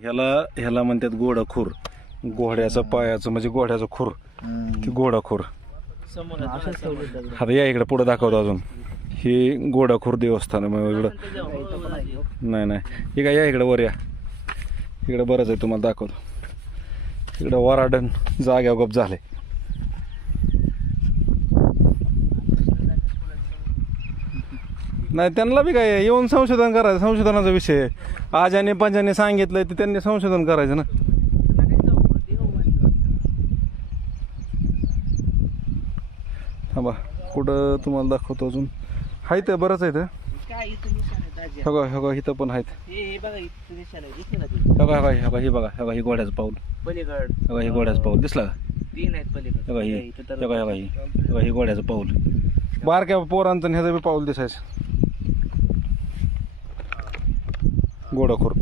ह्याला ह्याला म्हणतात गोडाखोर. घोड्याचं पायाचं म्हणजे घोड्याचं खुर. की गोडाखोर. आता या इकडे पुढे दाखवतो अजून. हे गोडाखोर देवस्थान आहे मग इकडं. नाही नाही. हे काय या इकडे वर या. इकडे बरंच आहे तुम्हाला दाखवतो. इकडं वराडण जाग्या गप झाले. नाही त्यांना बी काय येऊन संशोधन करायचं संशोधनाचा विषय आहे. आजाने पंजाने सांगितलंय ते त्यांनी संशोधन करायचं ना थांबा कुठं तुम्हाला दाखवतो अजून आहेत बरंच आहेत आहे दाजी? हो का हो का इथं पण आहेत हे हे बघा हो हो हो हे बघा हो हे घोड्याचं पाऊल पलीकड हो का हे घोड्याचं पाऊल दिसला का पलीकड हो हे हो हो हे हो हे घोड्याचं पाऊल बारक्या पोरांचं आणि ह्याचं बी पाऊल दिसायचं. गोडाखोर.